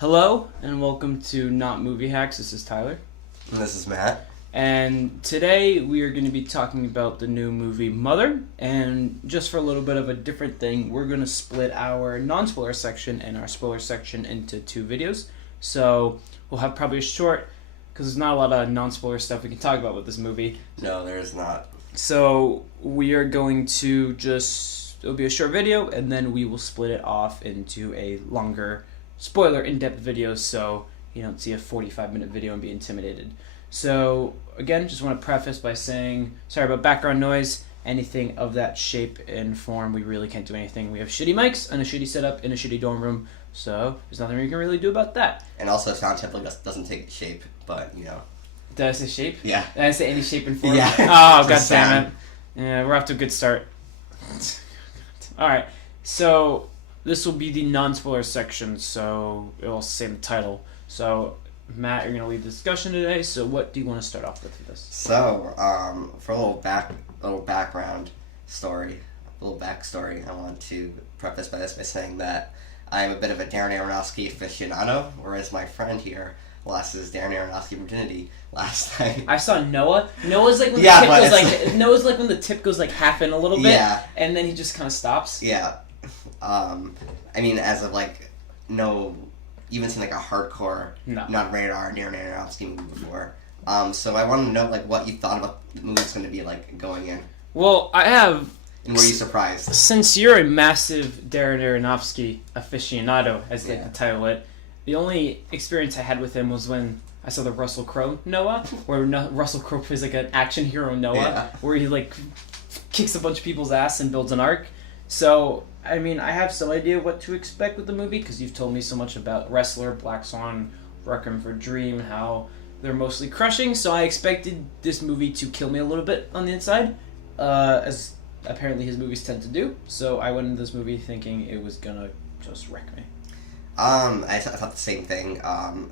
Hello, and welcome to Not Movie Hacks. This is Tyler. And this is Matt. And today we are going to be talking about the new movie Mother. And just for a little bit of a different thing, we're going to split our non-spoiler section and our spoiler section into two videos. So we'll have probably a short, because there's not a lot of non-spoiler stuff we can talk about with this movie. No, there is not. So we are going to it'll be a short video, and then we will split it off into a longer spoiler in-depth video, so you don't see a 45-minute video and be intimidated. So again, just want to preface by saying sorry about background noise, anything of that shape and form. We really can't do anything. We have shitty mics and a shitty setup in a shitty dorm room, so there's nothing we can really do about that. And also, sound typically doesn't take shape, but Did I say shape? Yeah. Did I say any shape and form? Yeah. Oh, god damn it. Yeah, we're off to a good start. Alright, so this will be the non-spoiler section, so it'll say in the title. So, Matt, you're going to lead the discussion today, so what do you want to start off with this? So, for a little background story, a little backstory, I want to preface by saying that I'm a bit of a Darren Aronofsky aficionado, whereas my friend here lost his Darren Aronofsky virginity last night. I saw Noah. Noah's like when Noah's like when the tip goes like half in a little bit, and then he just kind of stops. Yeah. I mean, as of even seen like a hardcore, not radar Darren Aronofsky movie before. So I want to know what you thought about the movie's going to be like going in. Well, I have. And were you surprised? Since you're a massive Darren Aronofsky aficionado, as they title it, the only experience I had with him was when I saw the Russell Crowe Noah, where Russell Crowe plays like an action hero Noah, where he kicks a bunch of people's ass and builds an arc. So, I mean, I have some idea what to expect with the movie, because you've told me so much about Wrestler, Black Swan, Requiem for a Dream, how they're mostly crushing, so I expected this movie to kill me a little bit on the inside, as apparently his movies tend to do. So I went into this movie thinking it was gonna just wreck me. I thought the same thing.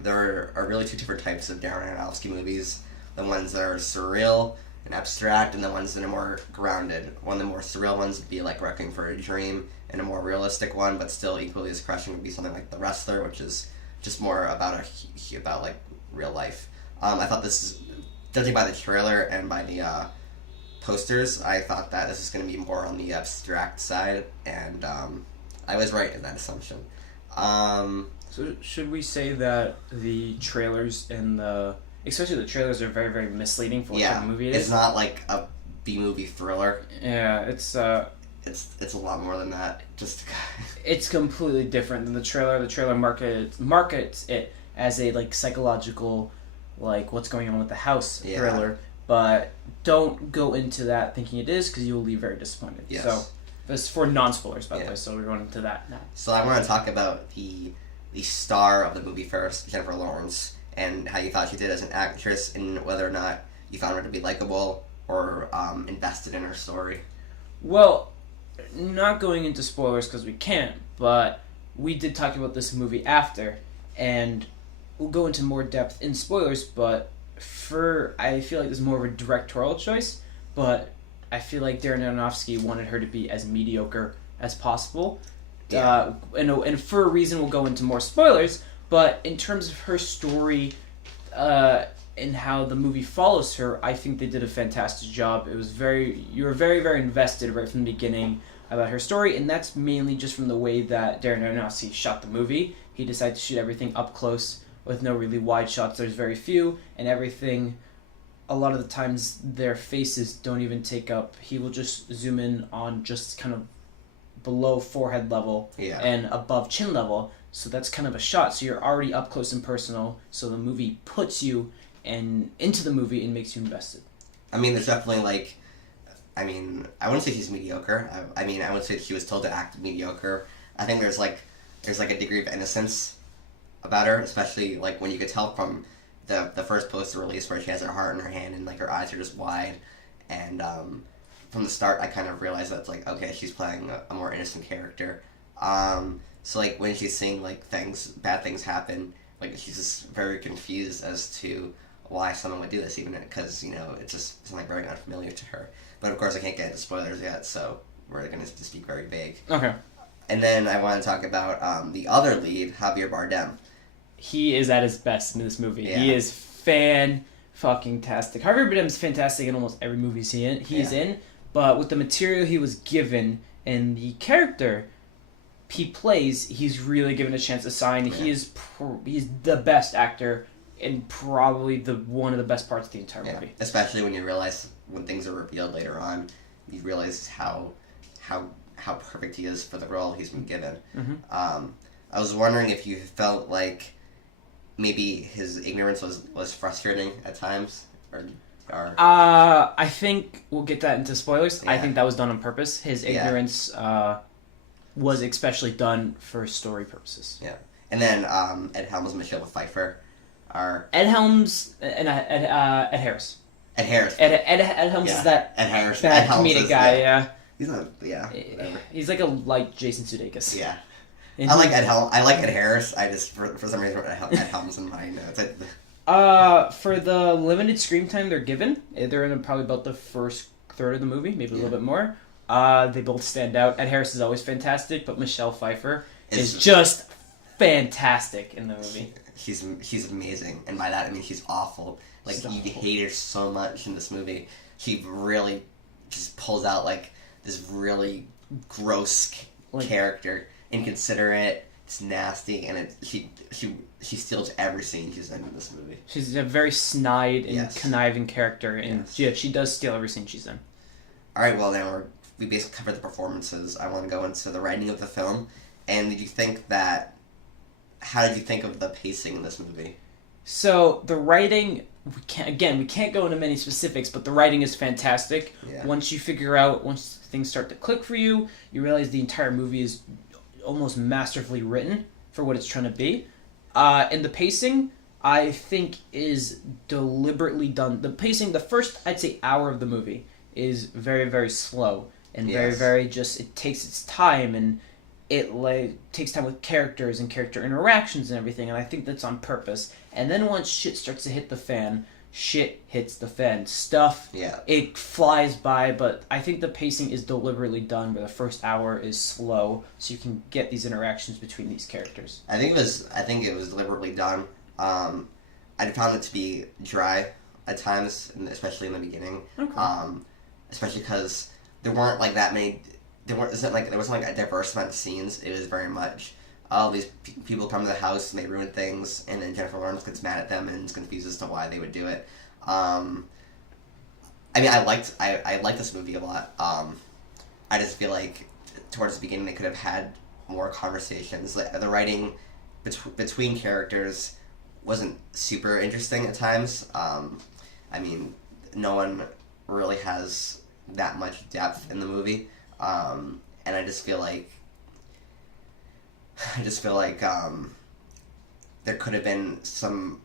There are really two different types of Darren Aronofsky movies. The ones that are surreal and abstract, and the ones that are more grounded. One of the more surreal ones would be like Requiem for a Dream, and a more realistic one, but still equally as crushing, would be something like The Wrestler, which is just more about real life. I thought this, judging by the trailer and by the posters, I thought that this is going to be more on the abstract side, and I was right in that assumption. So should we say that the trailers and especially the trailers are very, very misleading for what kind of movie it is? It's not like a B-movie thriller. Yeah, it's a lot more than that. It's completely different than the trailer. The trailer markets it as a psychological, what's going on with the house thriller. But don't go into that thinking it is, because you will leave very disappointed. Yes. So this is for non-spoilers, by the way, so we're going into that now. So I want to talk about the star of the movie first, Jennifer Lawrence, and how you thought she did as an actress, and whether or not you found her to be likable or invested in her story. Well, not going into spoilers because we can't, but we did talk about this movie after, and we'll go into more depth in spoilers, but I feel like this is more of a directorial choice, but I feel like Darren Aronofsky wanted her to be as mediocre as possible. Yeah. And for a reason, we'll go into more spoilers, but in terms of her story and how the movie follows her, I think they did a fantastic job. You were very, very invested right from the beginning about her story, and that's mainly just from the way that Darren Aronofsky shot the movie. He decided to shoot everything up close with no really wide shots. There's very few, and everything, a lot of the times their faces don't even take up. He will just zoom in on just kind of below forehead level and above chin level, so that's kind of a shot, so you're already up close and personal, so the movie puts you into the movie and makes you invested. I mean, there's definitely I wouldn't say she's mediocre. I would say she was told to act mediocre. I think there's a degree of innocence about her, especially when you could tell from the first poster release where she has her heart in her hand and her eyes are just wide, and from the start I kind of realized that okay, she's playing a more innocent character. So when she's seeing bad things happen, she's just very confused as to why someone would do this, even because it's just something very unfamiliar to her. But of course I can't get into spoilers yet, so we're going to speak very vague. Okay. And then I want to talk about the other lead, Javier Bardem. he is at his best in this movie. Yeah. He is fan-fucking-tastic. Javier Bardem's fantastic in almost every movie he's in, but with the material he was given and the character he plays, he's really given a chance to shine. Yeah. He's the best actor and probably one of the best parts of the entire movie. Especially when you realize, when things are revealed later on, you realize how perfect he is for the role he's been given. Mm-hmm. I was wondering if you felt like maybe his ignorance was frustrating at times, or I think we'll get that into spoilers. Yeah. I think that was done on purpose. His ignorance was especially done for story purposes. Yeah, and then Ed Helms and Michelle Pfeiffer are Ed Helms and Ed Harris. Ed Harris. Ed Helms is that Ed Harris. bad Ed Helms comedic is, guy. He's not. Yeah. Whatever. He's like a light Jason Sudeikis. Yeah. I like Ed Helms. I like Ed Harris. I just for some reason Ed Helms in my notes. For the limited screen time they're given, they're in probably about the first third of the movie, maybe a little bit more. They both stand out. Ed Harris is always fantastic, but Michelle Pfeiffer is just fantastic in the movie. She's amazing, and by that I mean she's awful. Like, you hate her so much in this movie. She really just pulls out like this really gross character, inconsiderate. It's nasty, and she steals every scene she's in this movie. She's a very snide and conniving character, and she does steal every scene she's in. All right, well now we basically covered the performances. I want to go into the writing of the film. And how did you think of the pacing in this movie? So the writing, we can't go into many specifics, but the writing is fantastic. Yeah. Once things start to click for you, you realize the entire movie is almost masterfully written for what it's trying to be. And the pacing, I think, is deliberately done. The pacing, the first, I'd say, hour of the movie is very, very slow and very, very it takes its time, and it takes time with characters and character interactions and everything, and I think that's on purpose. And then once shit starts to hit the fan, shit hits the fan. Stuff, it flies by, but I think the pacing is deliberately done where the first hour is slow so you can get these interactions between these characters. I think it was deliberately done. I found it to be dry at times, especially in the beginning. Okay. Especially because there weren't like that many. There wasn't like a diverse amount of scenes. It was very much all these people come to the house and they ruin things, and then Jennifer Lawrence gets mad at them and is confused as to why they would do it. I mean, I liked this movie a lot. I just feel like towards the beginning they could have had more conversations. Like, the writing between characters wasn't super interesting at times. I mean, no one really has that much depth in the movie. And I just feel like there could have been some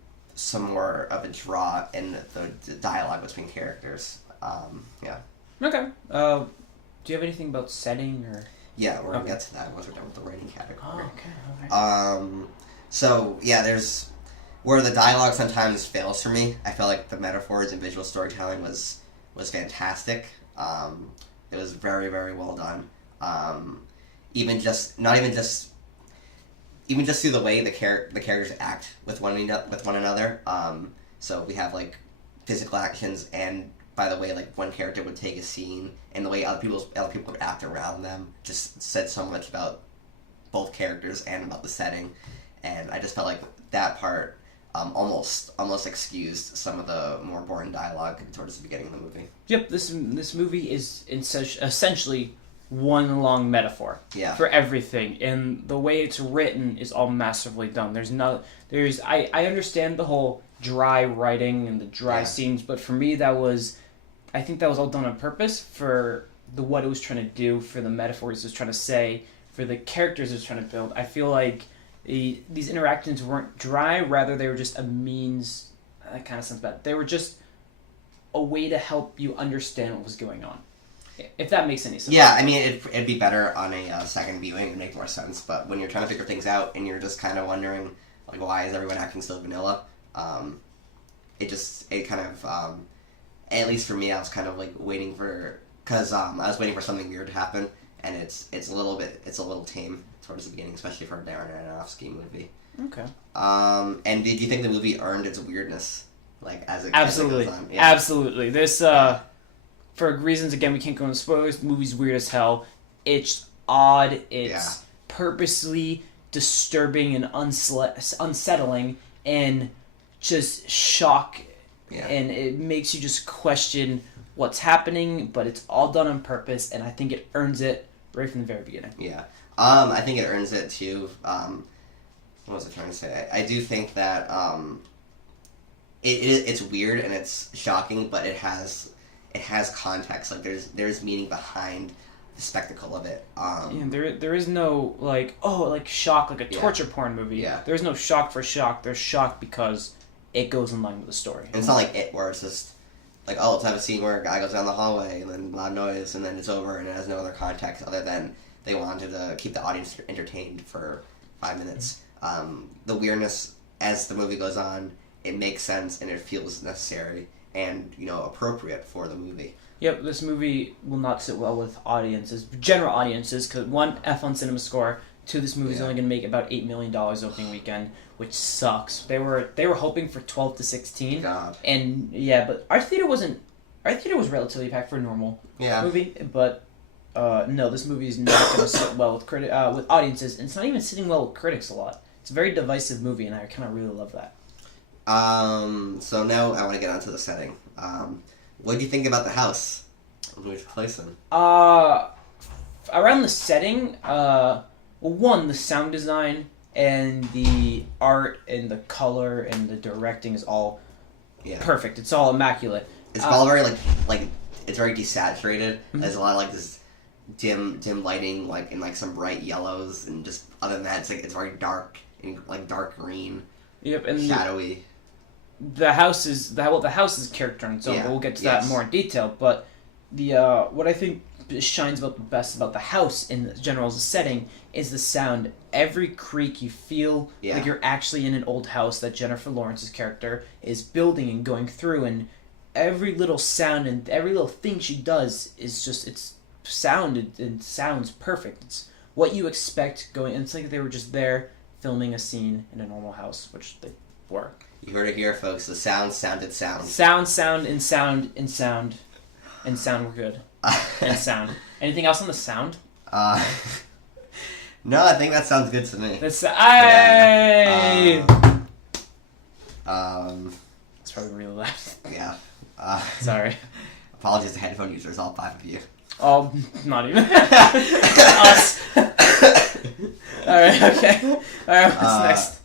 more of a draw in the dialogue between characters. Yeah. Okay. Do you have anything about setting or? Yeah, we're gonna get to that once we're done with the writing category. Oh, okay. So yeah, there's where the dialogue sometimes fails for me. I felt like the metaphors and visual storytelling was fantastic. It was very, very well done. Even just through the way the characters act with one another. So we have like physical actions, and by the way, like one character would take a scene, and the way other people would act around them just said so much about both characters and about the setting. And I just felt like that part almost excused some of the more boring dialogue towards the beginning of the movie. Yep, this movie is essentially one long metaphor for everything, and the way it's written is all massively done. I understand the whole dry writing and the dry scenes, but for me I think that was all done on purpose for what it was trying to do, for the metaphors it was trying to say, for the characters it was trying to build. I feel like these interactions weren't dry, rather they were just a means. That kind of sounds bad. They were just a way to help you understand what was going on. If that makes any sense. Yeah, I mean, it'd be better on a second viewing. It'd make more sense. But when you're trying to figure things out and you're just kind of wondering, like, why is everyone acting so vanilla? It kind of, at least for me, I was kind of like waiting for, because I was waiting for something weird to happen, and it's a little tame towards the beginning, especially for a Darren Aronofsky movie. Okay. And did you think the movie earned its weirdness, like as it Absolutely, goes on? Yeah. absolutely. This for reasons again we can't go into spoilers. The movie's weird as hell. It's odd. It's purposely disturbing and unsettling and just shock. Yeah. And it makes you just question what's happening, but it's all done on purpose, and I think it earns it right from the very beginning. Yeah. I think it earns it too. What was I trying to say? I do think that it's weird and it's shocking, but it has context. Like there's meaning behind the spectacle of it. There is no like shock like a torture porn movie. Yeah. There's no shock for shock. There's shock because it goes in line with the story. And it's not like It, where it's just like, oh, let's have a scene where a guy goes down the hallway and then loud noise and then it's over and it has no other context other than they wanted to keep the audience entertained for 5 minutes. The weirdness as the movie goes on, it makes sense and it feels necessary and appropriate for the movie. Yep, this movie will not sit well with audiences, general audiences, because one, F on Cinema Score, two, this movie's only going to make about $8 million opening weekend, which sucks. They were hoping for 12 to 16. God. And yeah, but our theater was relatively packed for a normal movie, but no, this movie is not going to sit well with with audiences, and it's not even sitting well with critics a lot. It's a very divisive movie, and I kind of really love that. So now I want to get onto the setting. What do you think about the house? Which place in? Around the setting, one, the sound design and the art and the color and the directing is all perfect. It's all immaculate. It's all very like it's very desaturated. Mm-hmm. There's a lot of like this dim lighting, like in like some bright yellows, and just other than that, it's very dark and like dark green. Yep, and shadowy. The house is character on its own. But we'll get to that more in detail. But the what I think shines the best about the house in general as a setting is the sound. Every creak you feel like you're actually in an old house that Jennifer Lawrence's character is building and going through, and every little sound and every little thing she does is just it's sounds perfect. It's what you expect going. And it's like they were just there filming a scene in a normal house, which they were. You heard it here, folks. The sound. Sound were good. And sound. Anything else on the sound? No, I think that sounds good to me. That's That's probably really loud. Yeah. Sorry. Apologies to headphone users, all 5 of you. Oh, not even. Us. Alright, okay. Alright, what's next?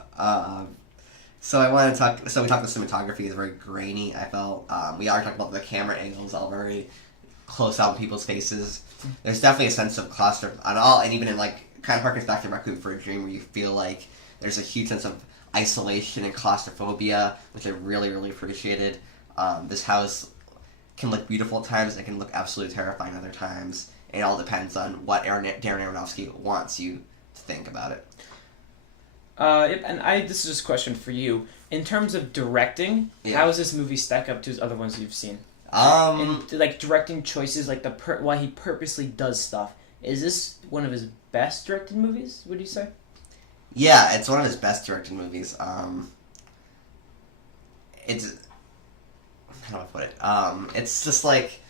So I want to talk. So we talked about cinematography is very grainy. I felt we already talked about the camera angles, all very close out in people's faces. There's definitely a sense of and even in like kind of harkens back to Requiem for a Dream, where you feel like there's a huge sense of isolation and claustrophobia, which I really really appreciated. This house can look beautiful at times. It can look absolutely terrifying other times. It all depends on what Darren Aronofsky wants you to think about it. Yep, and this is just a question for you. In terms of directing, how does this movie stack up to his other ones you've seen? And like directing choices, like why he purposely does stuff. Is this one of his best directed movies? Would you say? Yeah, it's one of his best directed movies. It's how do I put it? It's just like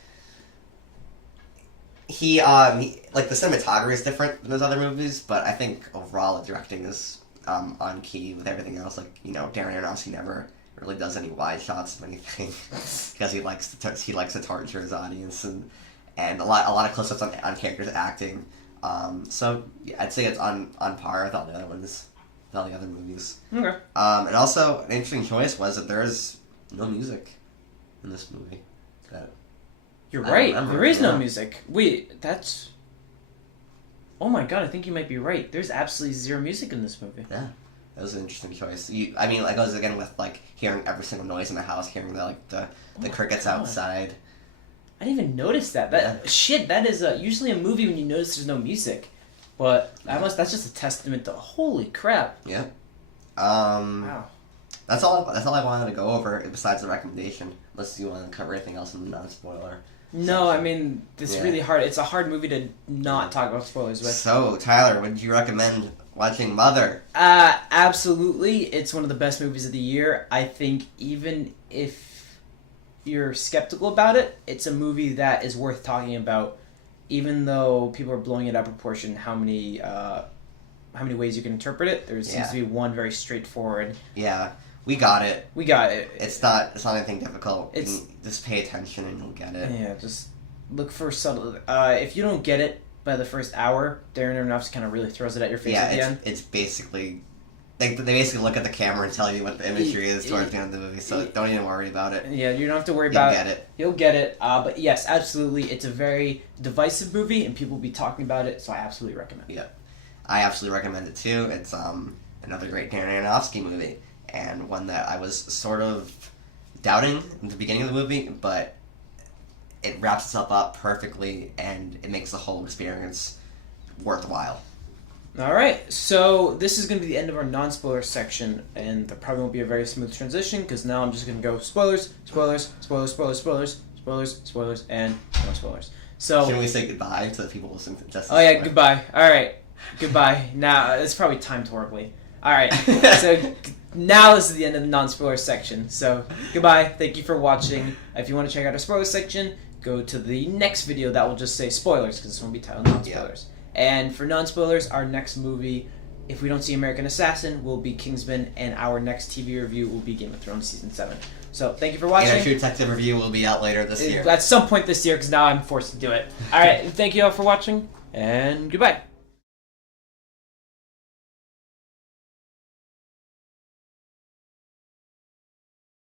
he like the cinematography is different than his other movies, but I think overall the directing is on key with everything else. Like Darren Aronofsky never really does any wide shots of anything because he likes to torture his audience and a lot of close-ups on characters acting. So yeah, I'd say it's on par with all the other movies. Okay. And also an interesting choice was that there's no music in this movie. You're right. There is no music. Wait, that's. Oh my god, I think you might be right. There's absolutely zero music in this movie. Yeah, that was an interesting choice. It goes again with like hearing every single noise in the house, hearing the crickets outside. I didn't even notice that. That is usually a movie when you notice there's no music, but that's just a testament to holy crap. Yeah. Wow. That's all I wanted to go over besides the recommendation. Unless you want to cover anything else in the non-spoiler. No, I mean, it's really hard. It's a hard movie to not talk about spoilers with. So, Tyler, would you recommend watching Mother. Absolutely. It's one of the best movies of the year. I think even if you're skeptical about it, it's a movie that is worth talking about, even though people are blowing it out of proportion how many ways you can interpret it. There seems to be one very straightforward. Yeah. We got it. We got it. It's not anything difficult. Just pay attention and you'll get it. Yeah, just look for subtle. If you don't get it by the first hour, Darren Aronofsky kind of really throws it at your face at the end. It's basically they basically look at the camera and tell you what the imagery is towards the end of the movie. So don't even worry about it. Yeah, you don't have to worry about it. You'll get it. But yes, absolutely, it's a very divisive movie, and people will be talking about it. So I absolutely recommend it. Yeah, I absolutely recommend it too. It's another great Darren Aronofsky movie. And one that I was sort of doubting in the beginning of the movie, but it wraps itself up perfectly, and it makes the whole experience worthwhile. All right, so this is going to be the end of our non-spoiler section, and there probably won't be a very smooth transition, because now I'm just going to go spoilers, spoilers, spoilers, spoilers, spoilers, spoilers, spoilers, and no spoilers. So shouldn't we say goodbye to the people listening to Justice? Oh yeah, goodbye. All right, goodbye. Now, it's probably timed horribly. All right, so now this is the end of the non-spoiler section. So goodbye. Thank you for watching. If you want to check out our spoiler section, go to the next video that will just say spoilers, because this one will be titled non-spoilers. Yeah. And for non-spoilers, our next movie, if we don't see American Assassin, will be Kingsman, and our next TV review will be Game of Thrones Season 7. So thank you for watching. And our True Detective review will be out later this year. At some point this year, because now I'm forced to do it. All right, thank you all for watching, and goodbye.